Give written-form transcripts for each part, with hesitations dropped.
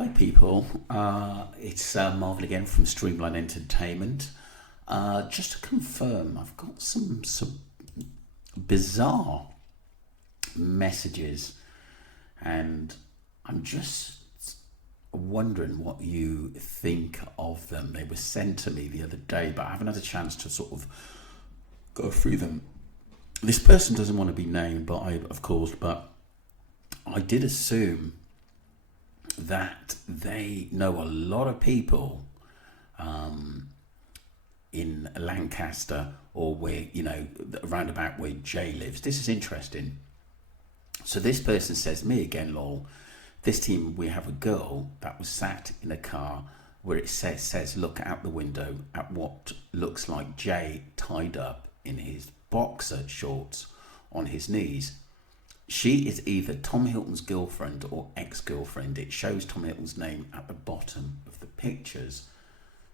Hi people, it's Marvin again from Streamline Entertainment. Just to confirm, I've got some bizarre messages, and I'm just wondering what you think of them. They were sent to me the other day, but I haven't had a chance to sort of go through them. This person doesn't want to be named, but I did assume that they know a lot of people in Lancaster, or where, around about where Jay lives. This is interesting. So this person says, me again, lol. This team, we have a girl that was sat in a car where it says look out the window at what looks like Jay tied up in his boxer shorts on his knees. She is either Tom Hilton's girlfriend or ex-girlfriend. It shows Tom Hilton's name at the bottom of the pictures.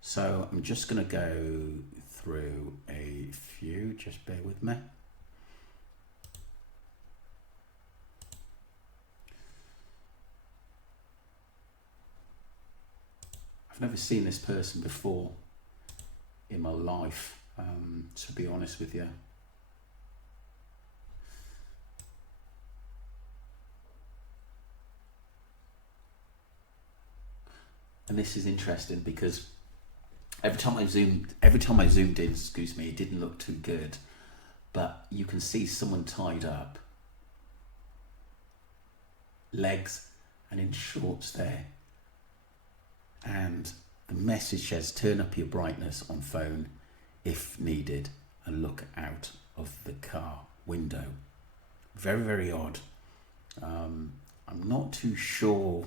So I'm just going to go through a few. Just bear with me. I've never seen this person before in my life, to be honest with you. And this is interesting because every time I zoomed in, it didn't look too good. But you can see someone tied up, legs and in shorts there. And the message says, turn up your brightness on phone if needed and look out of the car window. Very, very odd. I'm not too sure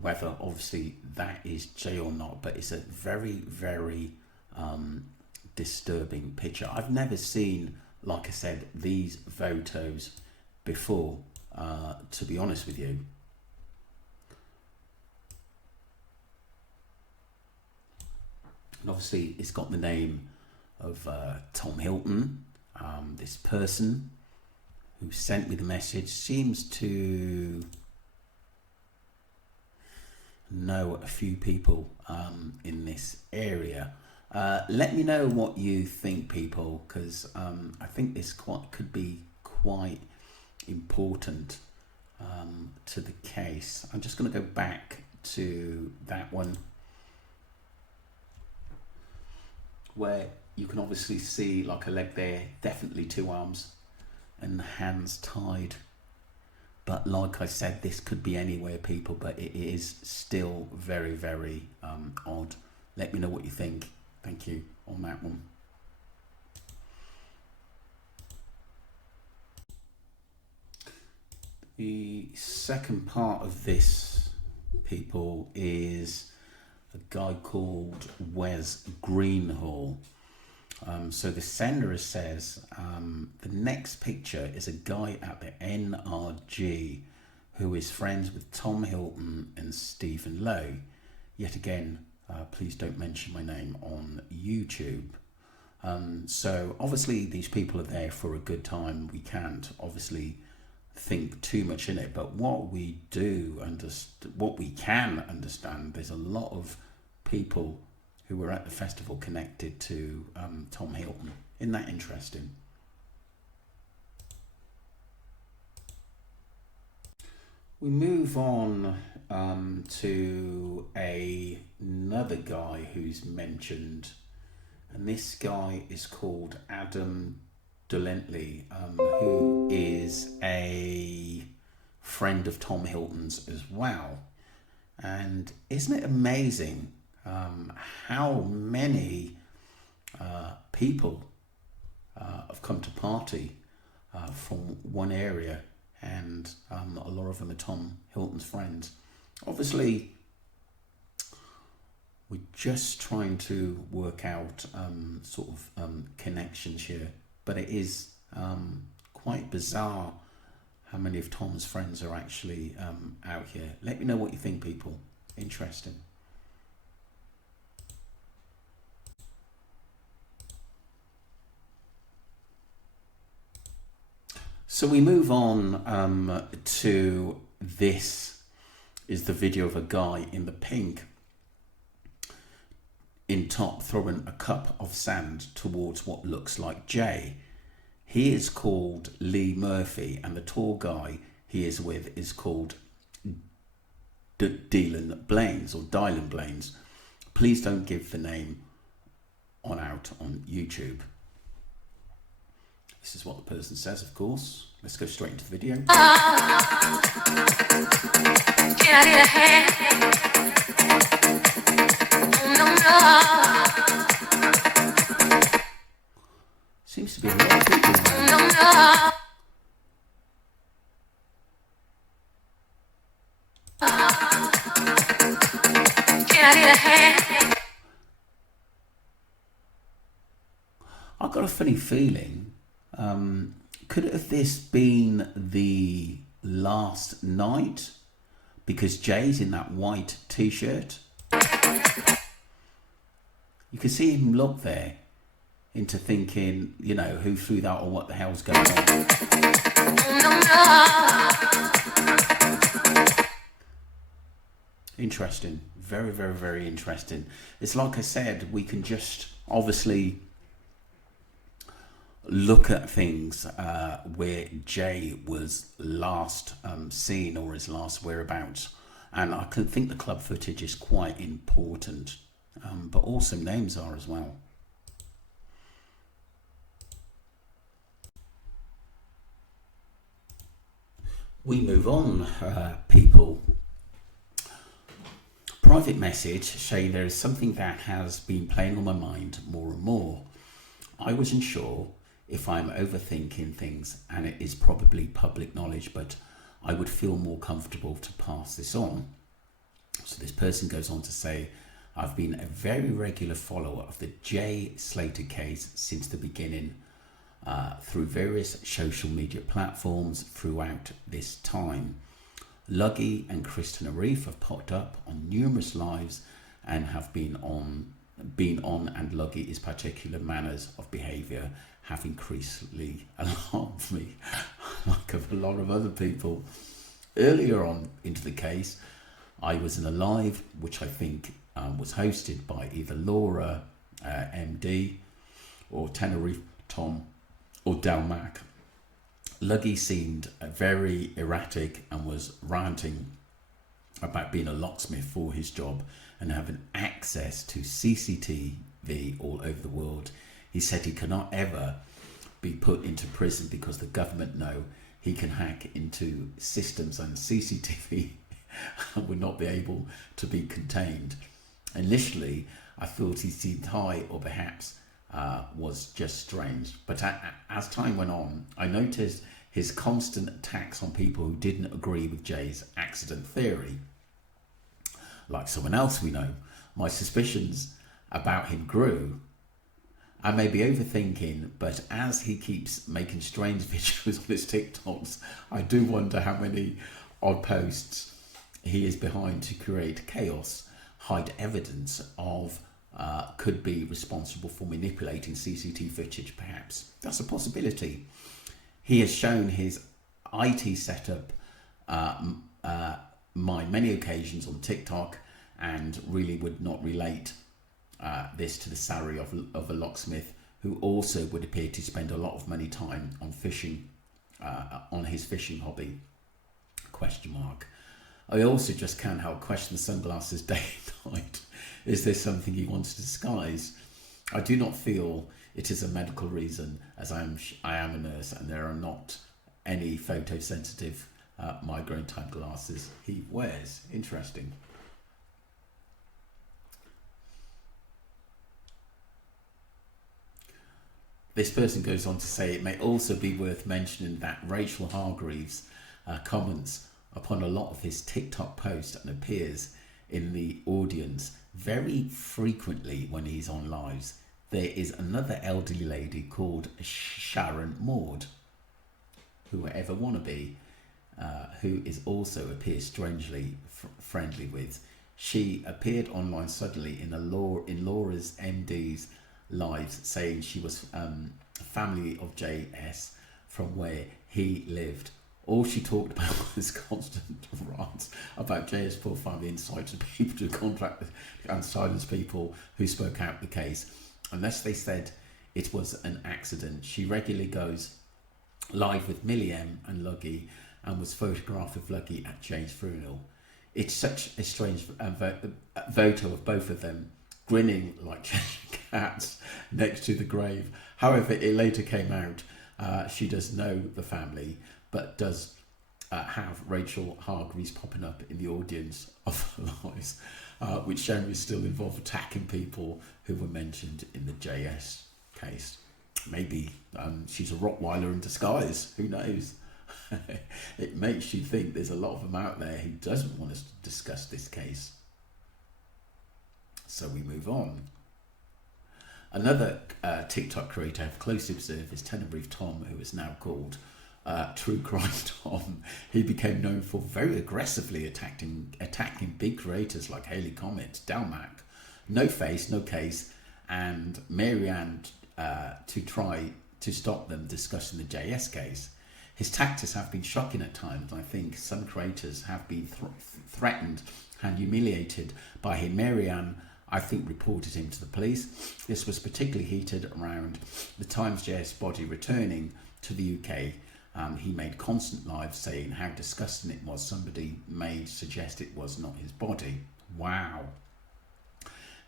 whether obviously that is Jay or not, but it's a very, very disturbing picture. I've never seen, like I said, these photos before, to be honest with you. And obviously it's got the name of Tom Hilton. This person who sent me the message seems to know a few people in this area. Let me know what you think, people, because I think this could be quite important to the case. I'm just going to go back to that one where you can obviously see like a leg there, definitely two arms and the hands tied. But like I said, this could be anywhere, people, but it is still very, very odd. Let me know what you think. Thank you on that one. The second part of this, people, is a guy called Wes Greenhall. So the sender says the next picture is a guy at the NRG who is friends with Tom Hilton and Stephen Lowe. Yet again, please don't mention my name on YouTube. So obviously these people are there for a good time. We can't obviously think too much in it, but what we can understand, there's a lot of people who were at the festival connected to Tom Hilton. Isn't that interesting? We move on to another guy who's mentioned, and this guy is called Adam Dolentley, who is a friend of Tom Hilton's as well. And isn't it amazing how many people have come to party from one area, and a lot of them are Tom Hilton's friends. Obviously, we're just trying to work out connections here, but it is quite bizarre how many of Tom's friends are actually out here. Let me know what you think, people. Interesting. So we move on to this is the video of a guy in the pink in top throwing a cup of sand towards what looks like Jay. He is called Lee Murphy, and the tall guy he is with is called Dylan Blaines. Please don't give the name out on YouTube. This is what the person says, of course. Let's go straight into the video. Can I need a hand? Oh, no. Seems to be a lot of people. No. Can I need a hand? I've got a funny feeling. Could have this been the last night? Because Jay's in that white t-shirt. You can see him look there into thinking, you know, who threw that or what the hell's going on. Interesting. Very, very, very interesting. It's like I said, we can just obviously look at things where Jay was last seen or his last whereabouts, and I can think the club footage is quite important, but also names are as well. We move on, people. Private message saying there is something that has been playing on my mind more and more. I wasn't sure if I'm overthinking things, and it is probably public knowledge, but I would feel more comfortable to pass this on. So this person goes on to say, I've been a very regular follower of the Jay Slater case since the beginning, through various social media platforms throughout this time. Luggy and Kristen Arif have popped up on numerous lives and have been on, and Luggy's particular manners of behaviour have increasingly alarmed me, like a lot of other people. Earlier on into the case, I was in a live which I think was hosted by either Laura MD or Tenerife Tom or Del Mac. Luggy seemed very erratic and was ranting about being a locksmith for his job and having access to CCTV all over the world. He said he cannot ever be put into prison because the government know he can hack into systems and CCTV would not be able to be contained. Initially, I thought he seemed high or perhaps was just strange. But as time went on, I noticed his constant attacks on people who didn't agree with Jay's accident theory. Like someone else we know, my suspicions about him grew. I may be overthinking, but as he keeps making strange videos on his TikToks, I do wonder how many odd posts he is behind to create chaos, hide evidence of, could be responsible for manipulating CCTV footage perhaps. That's a possibility. He has shown his IT setup my many occasions on TikTok and really would not relate this to the salary of a locksmith who also would appear to spend a lot of money time on fishing, on his fishing hobby, ? I also just can't help question the sunglasses day and night. Is there something he wants to disguise? I do not feel it is a medical reason, as I am a nurse and there are not any photosensitive migraine type glasses he wears. Interesting. This person goes on to say it may also be worth mentioning that Rachel Hargreaves comments upon a lot of his TikTok posts and appears in the audience very frequently when he's on lives. There is another elderly lady called Sharon Maud, whoever wanna be, who is also appears strangely friendly with. She appeared online suddenly in Laura's MD's lives, saying she was family of JS from where he lived All she talked about was constant rants about JS profile, the insights of people to contract and silence people who spoke out the case, unless they said it was an accident. She regularly goes live with Millie M and Luggy, and was photographed with Luggy at Jay's funeral. It's such a strange photo of both of them grinning like cats next to the grave. However, it later came out she does know the family, but does have Rachel Hargreaves popping up in the audience of her lives, which generally still involve attacking people who were mentioned in the JS case. Maybe she's a Rottweiler in disguise, who knows? It makes you think there's a lot of them out there who doesn't want us to discuss this case. So we move on. Another TikTok creator I've closely observed is Tenerife Tom, who is now called True Crime Tom. He became known for very aggressively attacking big creators like Haley Comet, Delmac, No Face, No Case, and Marianne to try to stop them discussing the JS case. His tactics have been shocking at times. I think some creators have been threatened and humiliated by him. Marianne, I think, reported him to the police. This was particularly heated around the Times JS body returning to the UK. He made constant lives saying how disgusting it was. Somebody may suggest it was not his body. Wow.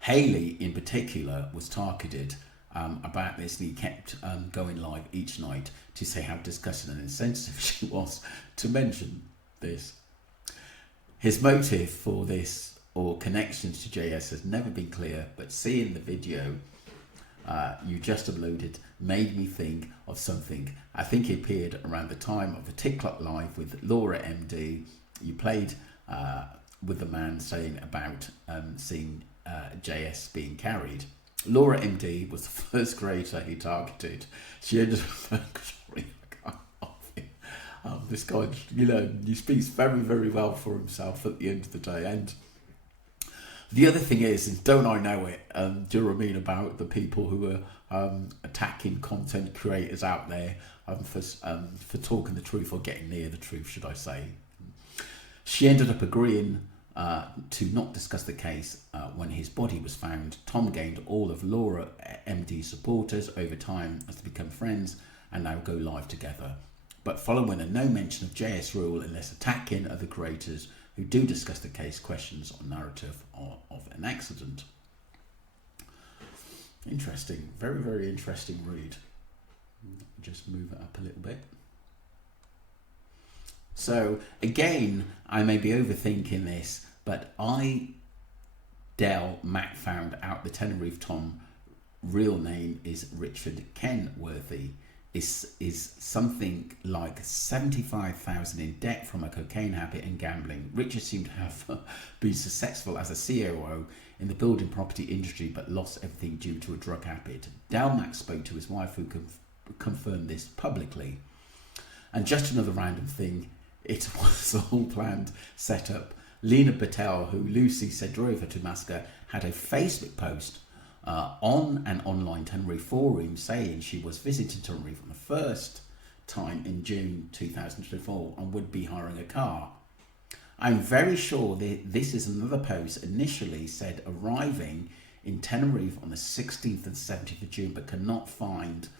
Haley, in particular, was targeted about this, and he kept going live each night to say how disgusting and insensitive she was to mention this. His motive for this or connections to JS has never been clear, but seeing the video you just uploaded made me think of something. I think he appeared around the time of the TikTok live with Laura MD. You played with the man saying about seeing JS being carried. Laura MD was the first creator he targeted. She ended up this guy, he speaks very, very well for himself at the end of the day. And the other thing is don't I know it? Do you know what I mean about the people who are attacking content creators out there for talking the truth or getting near the truth, should I say? She ended up agreeing to not discuss the case when his body was found. Tom gained all of Laura MD's supporters over time as they become friends and now go live together. But following a no mention of JS rule unless attacking other creators who do discuss the case, questions on narrative of an accident. Interesting, very, very interesting read. Just move it up a little bit. So again, I may be overthinking this, but Del Mac found out the Tenerife Tom real name is Richard Kenworthy. Is something like 75,000 in debt from a cocaine habit and gambling. Richard seemed to have been successful as a COO in the building property industry, but lost everything due to a drug habit. Delmac spoke to his wife, who confirmed this publicly. And just another random thing, it was all planned, set up. Lena Patel, who Lucy said drove her to Masca, had a Facebook post on an online Tenerife forum saying she was visiting Tenerife for the first time in June 2024 and would be hiring a car. I'm very sure that this is another post initially said arriving in Tenerife on the 16th and 17th of June, but cannot find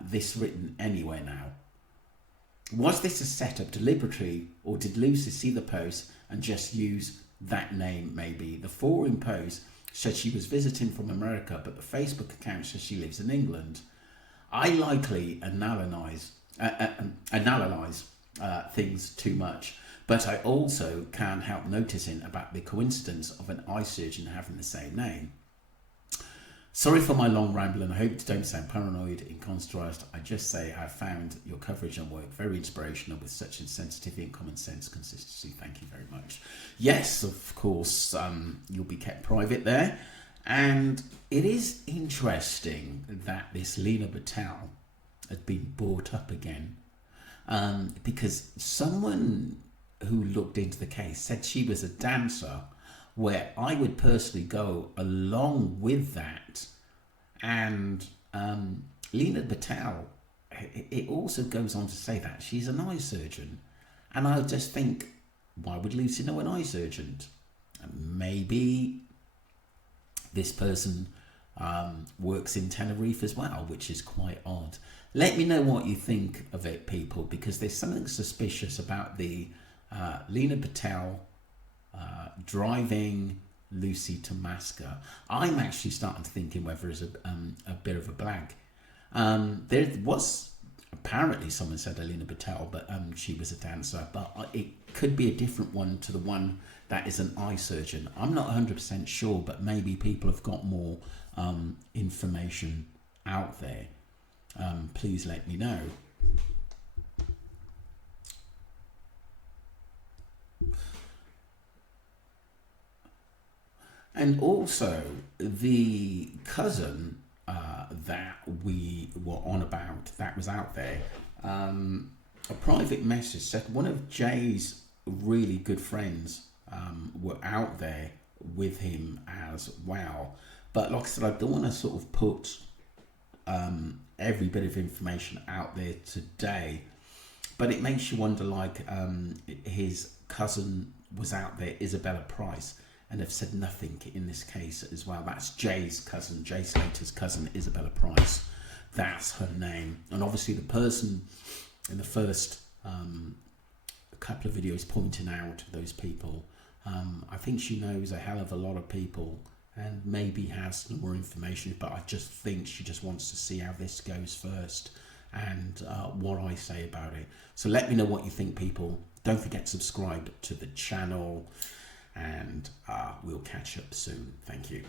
this written anywhere now. Was this a setup deliberately, or did Lucy see the post and just use that name maybe? The forum post said she was visiting from America, but the Facebook account says she lives in England. I likely analyze things too much, but I also can't help noticing about the coincidence of an eye surgeon having the same name. Sorry for my long ramble, and I hope it don't sound paranoid in contrast. I just say I found your coverage and work very inspirational with such insensitivity and common sense consistency. Thank you very much. Yes, of course, you'll be kept private there. And it is interesting that this Lena Patel had been brought up again, because someone who looked into the case said she was a dancer, where I would personally go along with that. And Lena Patel it also goes on to say that she's an eye surgeon. And I just think, why would Lucy know an eye surgeon? Maybe this person works in Tenerife as well, which is quite odd. Let me know what you think of it, people, because there's something suspicious about the Lena Patel driving Lucy to Masca. I'm actually starting to think whether it's a bit of a blank. There was apparently someone said Alina Patel, but she was a dancer, but it could be a different one to the one that is an eye surgeon. I'm not 100% sure, but maybe people have got more information out there. Please let me know. And also the cousin that we were on about, that was out there, a private message said one of Jay's really good friends were out there with him as well. But like I said, I don't want to sort of put every bit of information out there today, but it makes you wonder, like his cousin was out there, Isabella Price, and have said nothing in this case as well. That's Jay's cousin, Jay Slater's cousin, Isabella Price. That's her name. And obviously the person in the first couple of videos pointing out those people, I think she knows a hell of a lot of people and maybe has more information, but I just think she just wants to see how this goes first and what I say about it. So let me know what you think, people. Don't forget to subscribe to the channel, and we'll catch up soon. Thank you.